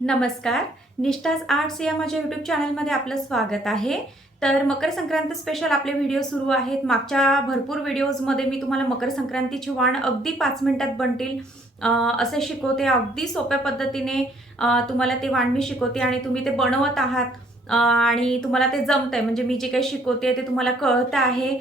नमस्कार. निष्ठाज आर्ट्स या माझ्या यूट्यूब चॅनलमध्ये आपलं स्वागत आहे. तर मकर संक्रांत स्पेशल आपले व्हिडिओ सुरू आहेत. मागच्या भरपूर व्हिडिओजमध्ये मी तुम्हाला मकर संक्रांतीची वाण अगदी पाच मिनिटात बनतील. असे शिकवते. अगदी सोप्या पद्धतीने तुम्हाला ते वाण मी शिकवते आणि तुम्ही ते बनवत आहात. आणि तुम्हाला ते जमतंय. म्हणजे मी जे काही शिकवते ते तुम्हाला कळतं आहे.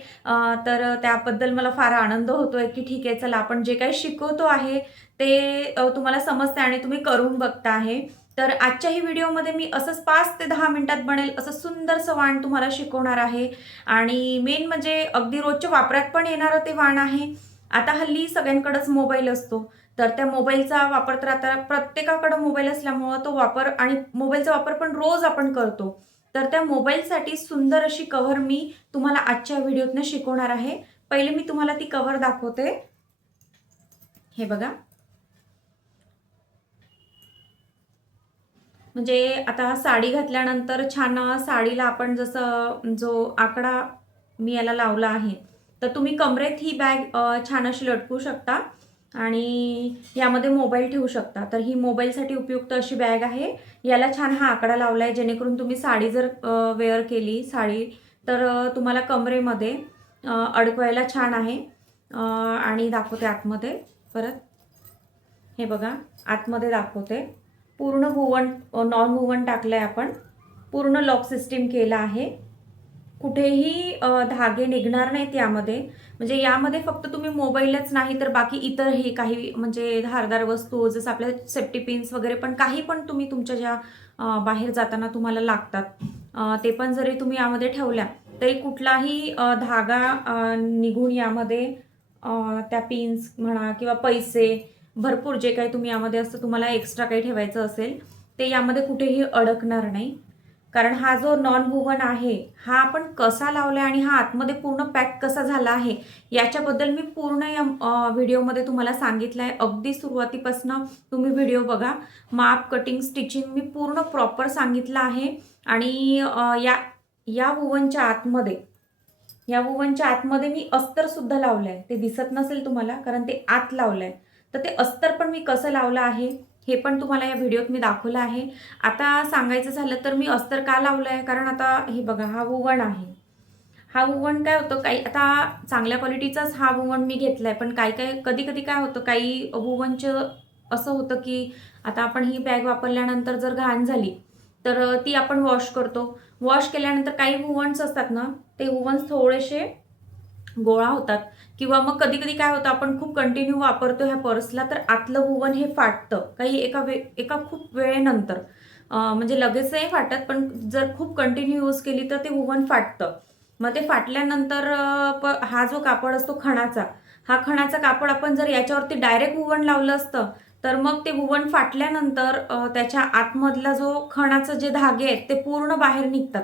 तर त्याबद्दल मला फार आनंद होतो आहे की ठीक आहे चला आपण जे काही शिकवतो आहे ते तुम्हाला तुम्हाला आहे आणि तुम्ही करून बघता आहे तर आजच्याही व्हिडिओमध्ये मी असंच पाच ते दहा मिनटात बनेल असं सुंदरसं वाण तुम्हाला शिकवणार आहे. आणि मेन म्हणजे अगदी रोजच्या वापरात पण येणारं ते वाण आहे. आता हल्ली सगळ्यांकडंच मोबाईल असतो. तर त्या मोबाईलचा वापर तर आता प्रत्येकाकडं मोबाईल असल्यामुळं तो वापर आणि मोबाईलचा वापर पण रोज आपण करतो. तर त्या मोबाईलसाठी सुंदर अशी कव्हर मी तुम्हाला आजच्या व्हिडिओतनं शिकवणार आहे. पहिले मी तुम्हाला ती कव्हर दाखवते. हे बघा. म्हणजे आता साडी घातल्यानंतर छान साडीला आपण जसं जो आकडा मी याला लावला आहे तर तुम्ही कमरेत ही बॅग छान अशी लटकू शकता आणि यामध्ये मोबाईल ठेवू शकता. तर ही मोबाईलसाठी उपयुक्त अशी बॅग आहे. याला छान हा आकडा लावला आहे जेणेकरून तुम्ही साडी जर वेअर केली साडी तर तुम्हाला कमरेमध्ये अडकवायला छान आहे. आणि दाखवते आतमध्ये. परत. हे बघा आतमध्ये दाखवते. पूर्ण वुवन नॉन वुवन टाकलं आहे आपण. पूर्ण लॉक सिस्टीम केलं आहे. कुठेही धागे निघणार नाहीत यामध्ये. म्हणजे यामध्ये फक्त तुम्ही मोबाईलच नाही तर बाकी इतरही काही म्हणजे धारदार वस्तू जसं आपल्या सेफ्टी पिन्स वगैरे पण काही पण तुम्ही तुमच्या ज्या बाहेर जाताना तुम्हाला लागतात. ते पण जरी तुम्ही यामध्ये ठेवल्या तरी कुठलाही धागा निघून यामध्ये त्या पिन्स म्हणा किंवा पैसे भरपूर जे काही तुम्ही यामध्ये असं तुम्हाला एक्स्ट्रा काही ठेवायचं असेल ते यामध्ये कुठेही अडकणार नाही. कारण हा जो नॉन वुवन आहे हा आपण कसा लावला आणि हा आतमध्ये पूर्ण पॅक कसा झाला आहे याच्याबद्दल मी पूर्ण या व्हिडिओमध्ये तुम्हाला सांगितलं आहे अगदी सुरुवातीपासनं तुम्ही व्हिडिओ बघा. माप कटिंग स्टिचिंग मी पूर्ण प्रॉपर सांगितलं आहे. आणि या या वुवनच्या आतमध्ये या वुवनच्या आतमध्ये मी अस्तरसुद्धा लावलं आहे ते दिसत नसेल तुम्हाला कारण ते आत लावलं आहे तर ते अस्तर पण मी कसं लावलं आहे हे पण तुम्हाला या व्हिडिओत मी दाखवलं आहे. आता सांगायचं झालं तर मी अस्तर का लावलं आहे? कारण आता हे बघा हा वुवण आहे. हा वुवण काय होतं काही आता चांगल्या क्वालिटीचाच हा वुवण मी घेतला आहे पण काही काही कधी कधी काय होतं काही वुवनचं असं होतं की आता आपण ही बॅग वापरल्यानंतर जर घाण झाली तर ती आपण वॉश करतो. वॉश केल्यानंतर काही वुवन्स असतात ना ते वुवन्स थोडेसे गोळा होतात. किंवा मग कधी कधी काय होतं आपण खूप कंटिन्यू वापरतो ह्या पर्सला तर आतलं भुवन हे फाटतं. काही एका वे एका खूप वेळेनंतर. म्हणजे लगेच नाही फाटत पण जर खूप कंटिन्यू यूज केली तर ते वुवन फाटतं. मग ते फाटल्यानंतर प हा जो कापड असतो खणाचा हा खणाचा कापड आपण जर याच्यावरती डायरेक्ट वुवन लावलं असतं तर मग ते वुवन फाटल्यानंतर त्याच्या आतमधला जो खणाचं जे धागे आहेत ते पूर्ण बाहेर निघतात.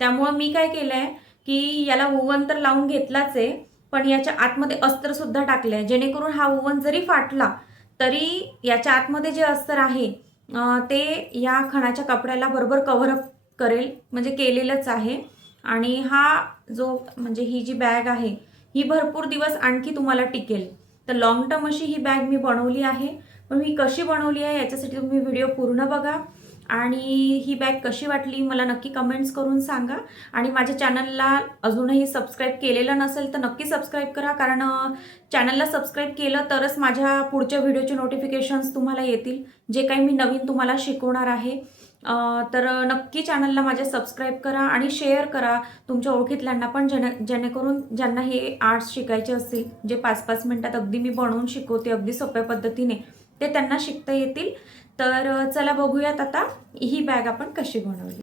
त्यामुळं मी काय केलं आहे की याला ओवन तर लावून घेतलाच आहे पण याच्या आतमध्ये अस्त्रसुद्धा टाकलं आहे जेणेकरून हा ओवन जरी फाटला तरी याच्या आतमध्ये जे अस्तर आहे ते या खणाच्या कपड्याला बरोबर कव्हरअप करेल म्हणजे केलेलंच आहे. आणि हा जो म्हणजे ही जी बॅग आहे ही भरपूर दिवस आणखी तुम्हाला टिकेल. तर लॉंग टर्म अशी ही बॅग मी बनवली आहे. पण मी कशी बनवली आहे याच्यासाठी तुम्ही व्हिडिओ पूर्ण बघा. आणि ही बॅग कशी वाटली मला नक्की कमेंट्स करून सांगा. आणि माझ्या चॅनलला अजूनही सबस्क्राईब केलेलं नसेल तर नक्की सबस्क्राईब करा. कारण चॅनलला सबस्क्राईब केलं तरच माझ्या पुढच्या व्हिडिओचे नोटिफिकेशन्स तुम्हाला येतील. जे काही मी नवीन तुम्हाला शिकवणार आहे. तर नक्की चॅनलला माझ्या सबस्क्राईब करा आणि शेअर करा. तुमच्या ओळखीतल्यांना पण जेणे जेणेकरून ज्यांना हे आर्ट्स शिकायचे असतील जे पाच पाच मिनटात अगदी मी बनवून शिकवते अगदी सोप्या पद्धतीने ते त्यांना शिकता येतील. तर चला बघूयात आता ही बॅग आपण कशी बनवली.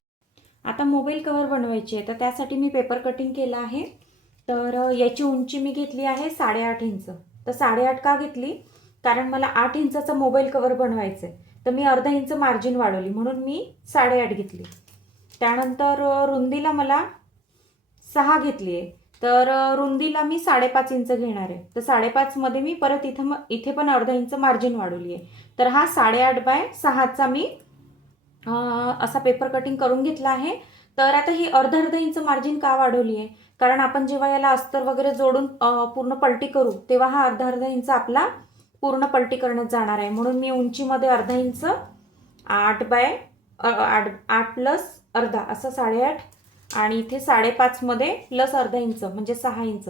आता मोबाईल कवर बनवायची आहे तर त्यासाठी मी पेपर कटिंग केलं आहे. तर याची उंची मी घेतली आहे साडेआठ इंच. तर साडेआठ का घेतली? कारण मला आठ इंचाचा मोबाईल कवर बनवायचं आहे तर मी अर्धा इंच मार्जिन वाढवली म्हणून मी साडेआठ घेतली. त्यानंतर रुंदीला मला सहा घेतली आहे. तर रुंदीला मी साडेपाच इंच घेणार आहे. तर साडेपाचमध्ये मी परत इथं म इथे पण अर्धा इंच मार्जिन वाढवली आहे तर हा साडेआठ बाय सहाचा मी असा पेपर कटिंग करून घेतला आहे. तर आता ही अर्धा अर्धा इंच मार्जिन का वाढवली आहे कारण आपण जेव्हा याला अस्तर वगैरे जोडून पूर्ण पलटी करू तेव्हा हा अर्धा अर्धा इंच आपला पूर्ण पलटी करण्यात जाणार आहे. म्हणून मी उंचीमध्ये अर्धा इंच आठ बाय आठ आठ प्लस अर्धा असं साडेआठ आणि इथे साडेपाचमध्ये प्लस अर्धा इंच म्हणजे सहा इंच.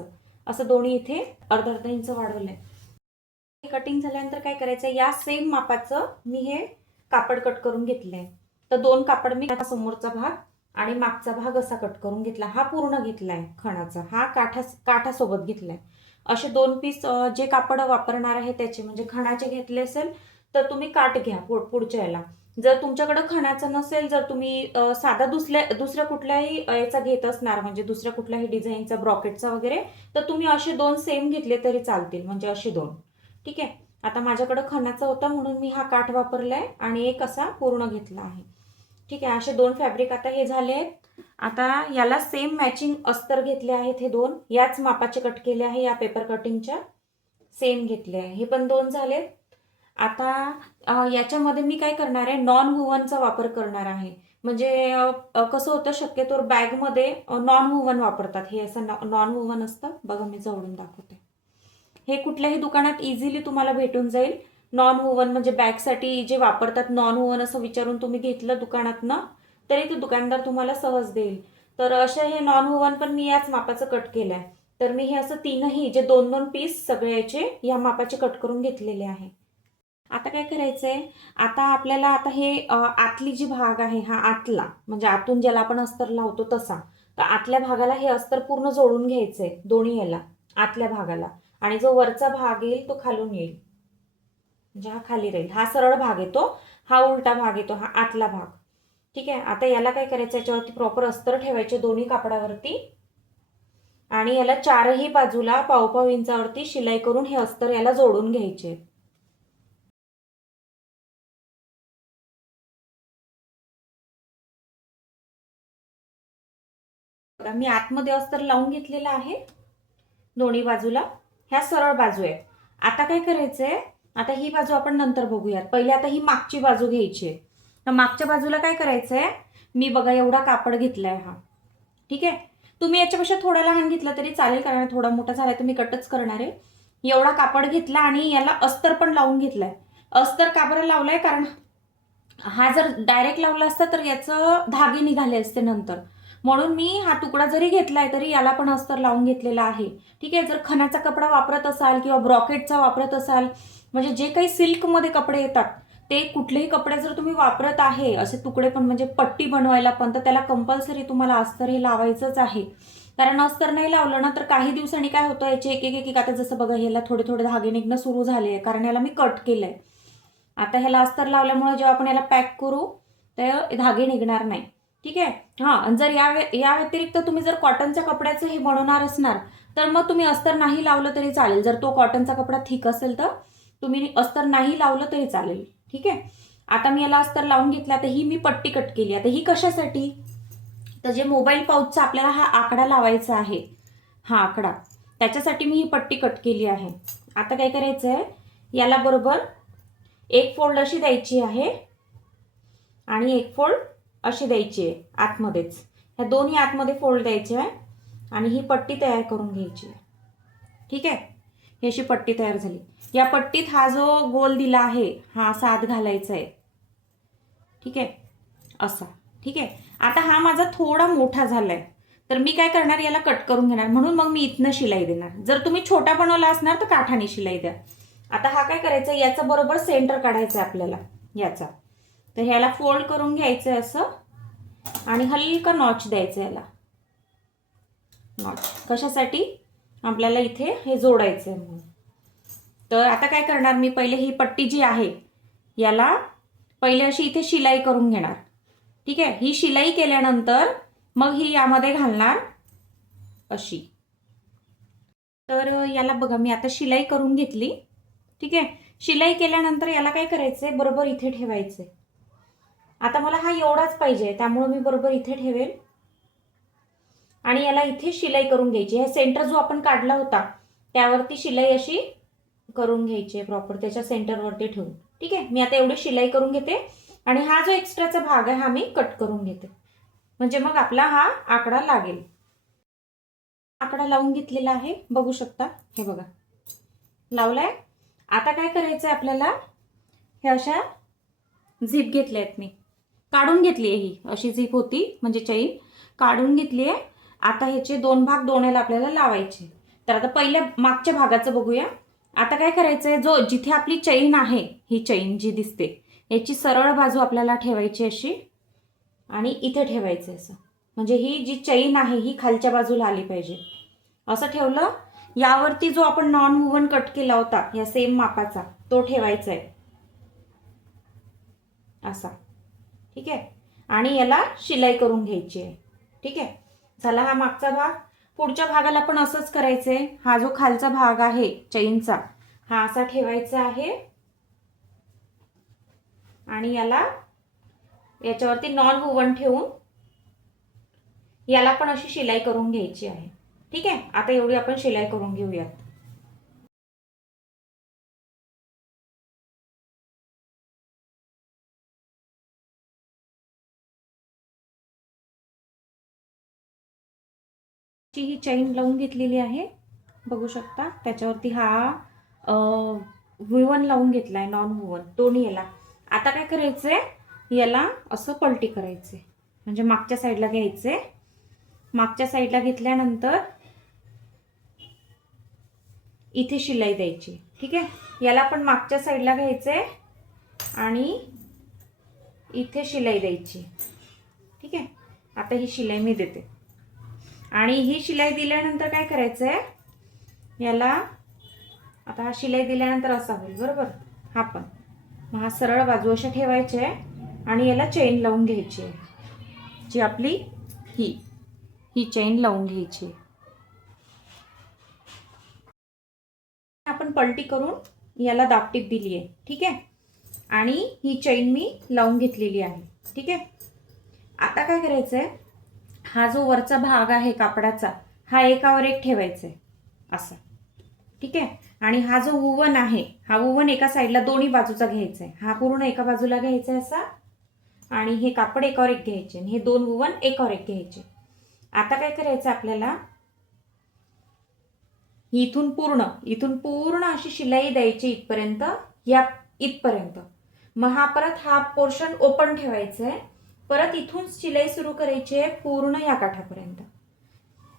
असं दोन्ही इथे अर्धा अर्धा इंच वाढवलं आहे कटिंग झाल्यानंतर काय करायचं या सेम मापाचं मी हे कापड कट करून घेतलं आहे तर दोन कापड मी समोरचा भाग आणि मागचा भाग असा कट करून घेतला. हा पूर्ण घेतला आहे खणाचा. हा काठा काठासोबत घेतला आहे असे दोन पीस जे कापड वापरणार आहे त्याचे म्हणजे खणाचे घेतले असेल तर तुम्ही काठ घ्या पुढ- पुढच्या याला. जर तुमच्याकडं खणाचं नसेल जर तुम्ही साधा दुसऱ्या दुसऱ्या कुठल्याही याचा घेत असणार म्हणजे दुसऱ्या कुठल्याही डिझाईनचा ब्रॉकेटचा वगैरे तर तुम्ही असे दोन सेम घेतले तरी चालतील म्हणजे असे दोन. ठीक आहे? आता माझ्याकडं खणाचा होता म्हणून मी हा काठ वापरला आहे आणि एक असा पूर्ण घेतला आहे. ठीक आहे? असे दोन फॅब्रिक आता हे झाले आहेत. आता याला सेम मॅचिंग अस्तर घेतले आहेत हे दोन. याच मापाचे कट केले आहे या पेपर कटिंगच्या. सेम घेतले आहे. हे पण दोन झालेत. आता याच्यामध्ये मी काय करणार आहे नॉन वुवनचा वापर करणार आहे. म्हणजे कसं होतं शक्यतो बॅगमध्ये नॉन वुवन वापरतात. हे असं नॉन वुवन असतं. बघा मी जवळून दाखवते. हे कुठल्याही दुकानात इझिली तुम्हाला भेटून जाईल. नॉन वुवन म्हणजे बॅगसाठी जे वापरतात नॉन वुवन असं विचारून तुम्ही घेतलं दुकानातनं तरी ते दुकानदार तुम्हाला सहज देईल. तर अशा हे नॉन वुवन पण मी याच मापाचं कट केलं आहे तर मी हे असं तीनही जे दोन दोन पीस सगळ्याचे या मापाचे कट करून घेतलेले आहे. आता काय करायचंय? आता आपल्याला आता हे आतली जी भाग आहे हा आतला म्हणजे आतून ज्याला आपण अस्तर लावतो तसा तर आतल्या भागाला हे अस्तर पूर्ण जोडून घ्यायचंय दोन्ही याला आतल्या भागाला. आणि जो वरचा भाग येईल तो खालून येईल. म्हणजे हा खाली राहील. हा सरळ भाग येतो हा उलटा भाग येतो हा आतला भाग. ठीक आहे? आता याला काय करायचं याच्यावरती प्रॉपर अस्तर ठेवायचे दोन्ही कापडावरती. आणि याला चारही बाजूला पावपाव इंचावरती शिलाई करून हे अस्तर याला जोडून घ्यायचे. बघा, मी आतमध्ये अस्तर लावून घेतलेलं आहे. दोन्ही बाजूला. ह्या सरळ बाजू आहे आता काय करायचंय? आता ही बाजू आपण नंतर बघूयात. पहिले आता ही मागची बाजू घ्यायची आहे. तर मागच्या बाजूला काय करायचंय? मी बघा एवढा कापड घेतलाय हा. ठीक आहे? तुम्ही याच्यापेक्षा थोडा लहान घेतला तरी चालेल कारण थोडा मोठा झाला तर मी कटच करणार आहे. एवढा कापड घेतला आणि याला अस्तर पण लावून घेतलाय. अस्तर का बरं लावलाय? कारण हा जर डायरेक्ट लावला असता तर याचं धागे निघाले असते नंतर. म्हणून मी हा तुकडा जरी घेतलाय तरी याला पण अस्तर लावून घेतलेला आहे. ठीक आहे? जर खणाचा कपडा वापरत असाल किंवा ब्रॉकेटचा वापरत असाल म्हणजे जे काही सिल्कमध्ये कपडे येतात ते कुठलेही कपडे जर तुम्ही वापरत आहे असे तुकडे पण म्हणजे पट्टी बनवायला पण तर त्याला कंपल्सरी तुम्हाला अस्तर हे लावायचंच आहे. कारण अस्तर नाही लावलं ना तर काही दिवसांनी काय होतं याचे एक एक एक आता जसं बघा ह्याला थोडे थोडे धागे निघणं सुरू झाले आहे कारण याला मी कट केलंय. आता ह्याला अस्तर लावल्यामुळे जेव्हा आपण याला पॅक करू तर धागे निघणार नाही. ठीक आहे? हां आणि जर या व्य- या व्यतिरिक्त तुम्ही जर कॉटनच्या कपड्याचं हे बनवणार असणार तर मग तुम्ही अस्तर नाही लावलं तरी चालेल. जर तो कॉटनचा कपडा थिक असेल तर तुम्ही अस्तर नाही लावलं तरी चालेल. ठीक आहे? आता मी याला अस्तर लावून घेतला तर ही मी पट्टी कट केली. आता ही कशासाठी? तर जे मोबाईल पाऊचचा आपल्याला हा आकडा लावायचा आहे हा आकडा त्याच्यासाठी मी ही पट्टी कट केली आहे. आता काय करायचं आहे याला बरोबर एक फोल्ड अशी द्यायची आहे आणि एक फोल्ड अशी द्यायची आहे आतमध्येच. ह्या दोन्ही आतमध्ये फोल्ड द्यायचे आहे आणि ही पट्टी तयार करून घ्यायची आहे. ठीक आहे? ही अशी पट्टी तयार झाली. या पट्टीत हा जो गोल दिला आहे हा असा आत घालायचा आहे. ठीक आहे? असा. ठीक आहे? आता हा माझा थोडा मोठा झाला आहे तर मी काय करणार? याला कट करून घेणार. म्हणून मग मी इथनं शिलाई देणार. जर तुम्ही छोटा बनवला असणार तर काठाने शिलाई द्या. आता हा काय करायचा? याचा बरोबर सेंटर काढायचा आहे आपल्याला. याचा. तर ह्याला फोल्ड करून घ्यायचं आहे असं. आणि हलका नॉच द्यायचं याला नॉच. कशासाठी? आपल्याला इथे हे जोडायचं आहे म्हणून. तर आता काय करणार मी? पहिले ही पट्टी जी आहे याला पहिले अशी इथे शिलाई करून घेणार. ठीक आहे? ही शिलाई केल्यानंतर मग ही यामध्ये घालणार अशी. तर याला बघा मी आता शिलाई करून घेतली. ठीक आहे? शिलाई केल्यानंतर याला काय करायचं आहे बरोबर इथे ठेवायचं आहे आता मला हा एवढाच पाहिजे त्यामुळे मी बरोबर इथे ठेवेल. आणि याला इथे शिलाई करून घ्यायची. हे सेंटर जो आपण काढला होता त्यावरती शिलाई अशी करून घ्यायची आहे प्रॉपर त्याच्या सेंटरवरती ठेवून. ठीक आहे? मी आता एवढी शिलाई करून घेते. आणि हा जो एक्स्ट्राचा भाग आहे हा मी कट करून घेते. म्हणजे मग आपला हा आकडा लागेल. आकडा लावून घेतलेला आहे. बघू शकता? हे बघा. लावलाय? आता काय करायचं आहे आपल्याला? हे अशा झिप घेतल्या आहेत मी. काढून घेतली आहे ही अशी झीप होती म्हणजे चैन काढून घेतली आहे. आता ह्याचे दोन भाग दोण्याला आपल्याला लावायचे. तर आता पहिल्या मागच्या भागाचं बघूया. आता काय करायचं आहे जो जिथे आपली चैन आहे ही चैन जी दिसते याची सरळ बाजू आपल्याला ठेवायची अशी आणि इथे ठेवायचं असं. म्हणजे ही जी चैन आहे ही खालच्या बाजूला आली पाहिजे. असं ठेवलं यावरती जो आपण नॉन वुवन कट केला होता या सेम मापाचा तो ठेवायचा आहे असा. ठीक आहे? आणि याला शिलाई करून घ्यायची आहे. ठीक आहे? झाला हा मागचा भाग. पुढच्या भागाला पण असंच करायचं आहे हा जो खालचा भाग आहे चैनचा हा असा ठेवायचा आहे. आणि याला याच्यावरती नॉन वुवन ठेवून याला पण अशी शिलाई करून घ्यायची आहे. ठीक आहे? आता एवढी आपण शिलाई करून घेऊयात. ची ही चैन लावून घेतलेली आहे. बघू शकता. त्याच्यावरती हा वुवन लावून घेतला आहे नॉन वुवन दोन्ही याला. आता काय करायचंय? याला असं पलटी करायचंय. म्हणजे मागच्या साईडला घ्यायचे मागच्या साईडला घेतल्यानंतर इथे शिलाई द्यायची. ठीक आहे? याला पण मागच्या साईडला घ्यायचे आणि इथे शिलाई द्यायची. ठीक आहे? आता ही शिलाई मी देते. आणि ही शिलाई दिल्यानंतर काय करायचं आहे याला आता हा शिलाई दिल्यानंतर असा होईल बरोबर? हा पण. मग हा सरळ बाजू अशा ठेवायचे आहे आणि याला चेन लावून घ्यायची आहे. जी आपली ही ही चेन लावून घ्यायची आहे. आपण पलटी करून याला दापटीप दिली आहे ठीक आहे? आणि ही चैन मी लावून घेतलेली आहे ठीक आहे? आता काय करायचं आहे हा जो वरचा भाग आहे कापडाचा हा एकावर एक ठेवायचा आहे असा. ठीक आहे? आणि हा जो वुवन आहे हा वुवन एका साईडला दोन्ही बाजूचा घ्यायचा आहे हा पूर्ण एका बाजूला घ्यायचा आहे असा आणि हे कापड एकावर एक घ्यायचे आणि हे दोन वुवन एकावर एक घ्यायचे. आता काय करायचं आपल्याला? इथून पूर्ण इथून पूर्ण अशी शिलाई द्यायची इथपर्यंत या इथपर्यंत. मग हा परत हा पोर्शन ओपन ठेवायचा आहे परत इथून शिलाई सुरू करायची आहे पूर्ण या काठापर्यंत.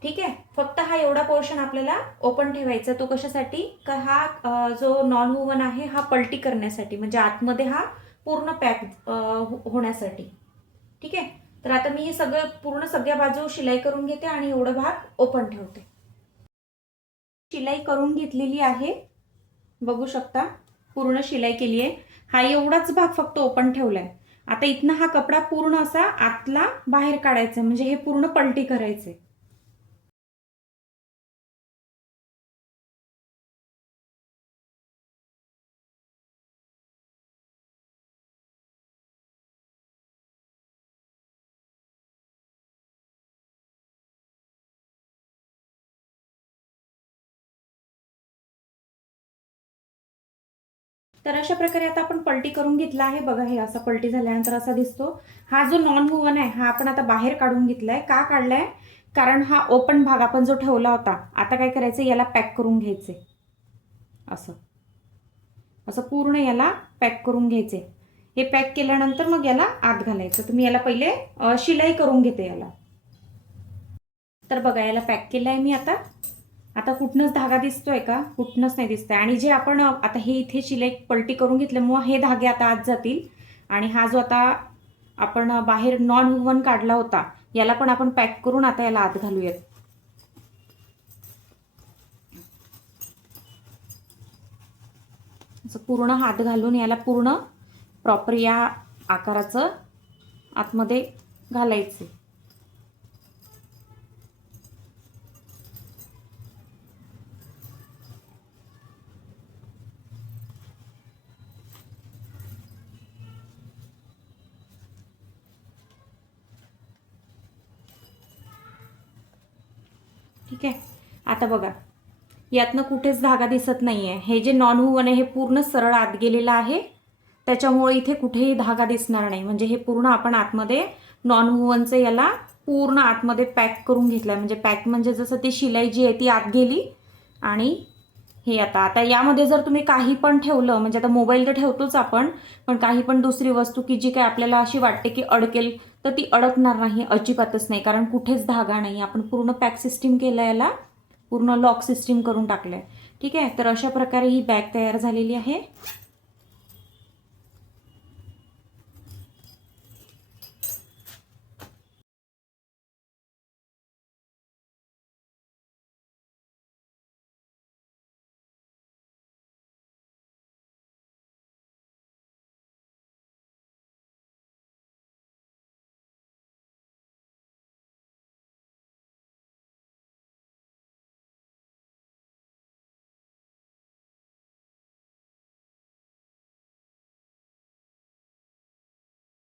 ठीक आहे? फक्त हा एवढा पोर्शन आपल्याला ओपन ठेवायचा. तो कशासाठी? का हा जो नॉन वुवन आहे हा पलटी करण्यासाठी. म्हणजे आतमध्ये हा पूर्ण पॅक हो, होण्यासाठी. ठीक आहे? तर आता मी हे सगळं पूर्ण सगळ्या बाजू शिलाई करून घेते आणि एवढा भाग ओपन ठेवते. शिलाई करून घेतलेली आहे. बघू शकता? पूर्ण शिलाई केली आहे. हा एवढाच भाग फक्त ओपन ठेवला आहे आता इथनं हा कपडा पूर्ण असा आतला बाहेर काढायचा म्हणजे हे पूर्ण पलटी करायचे. तर अशा प्रकारे आता आपण पलटी करून घेतला आहे. बघा हे असा पलटी झाल्यानंतर असा दिसतो. हा जो नॉन वुवन आहे हा आपण आता बाहेर काढून घेतलाय. का काढलाय? कारण हा ओपन भाग आपण जो ठेवला होता आता काय करायचं याला पॅक करून घ्यायचे असं. असं पूर्ण याला पॅक करून घ्यायचे हे पॅक केल्यानंतर मग याला आत घालायचं. तुम्ही याला पहिले शिलाई करून घेते याला. तर बघा याला पॅक केलं आहे मी आता. आता कुठनंच धागा दिसतोय का? कुठनंच नाही दिसतंय. आणि जे आपण आता हे इथे शिलाई पलटी करून घेतल्यामुळं हे धागे आता आत जातील. आणि हा जो आता आपण बाहेर नॉन वन काढला होता याला पण आपण पॅक करून आता याला आत घालूयात. असं पूर्ण हात घालून याला पूर्ण प्रॉपर या आकाराचं आतमध्ये घालायचं. आता बघा. यातनं कुठेच धागा दिसत नाही आहे हे जे नॉन वुवन आहे हे पूर्ण सरळ आत गेलेलं आहे. त्याच्यामुळे इथे कुठेही धागा दिसणार नाही. म्हणजे हे पूर्ण आपण आतमध्ये नॉन वुवनचं याला पूर्ण आतमध्ये पॅक करून घेतलं आहे म्हणजे पॅक म्हणजे जसं ती शिलाई जी आहे ती आत गेली आणि हे आता. आता यामध्ये जर तुम्ही काही पण ठेवलं म्हणजे आता मोबाईल तर ठेवतोच आपण पण काही पण दुसरी वस्तू की जी काय आपल्याला अशी वाटते की अडकेल तर ती अडकणार नाही अजिबातच नाही. कारण कुठेच धागा नाही. आपण पूर्ण पॅक सिस्टीम केलं याला. पूर्ण लॉक सिस्टीम करून टाकलं आहे ठीक आहे? तर अशा प्रकारे ही बॅग तयार झालेली आहे.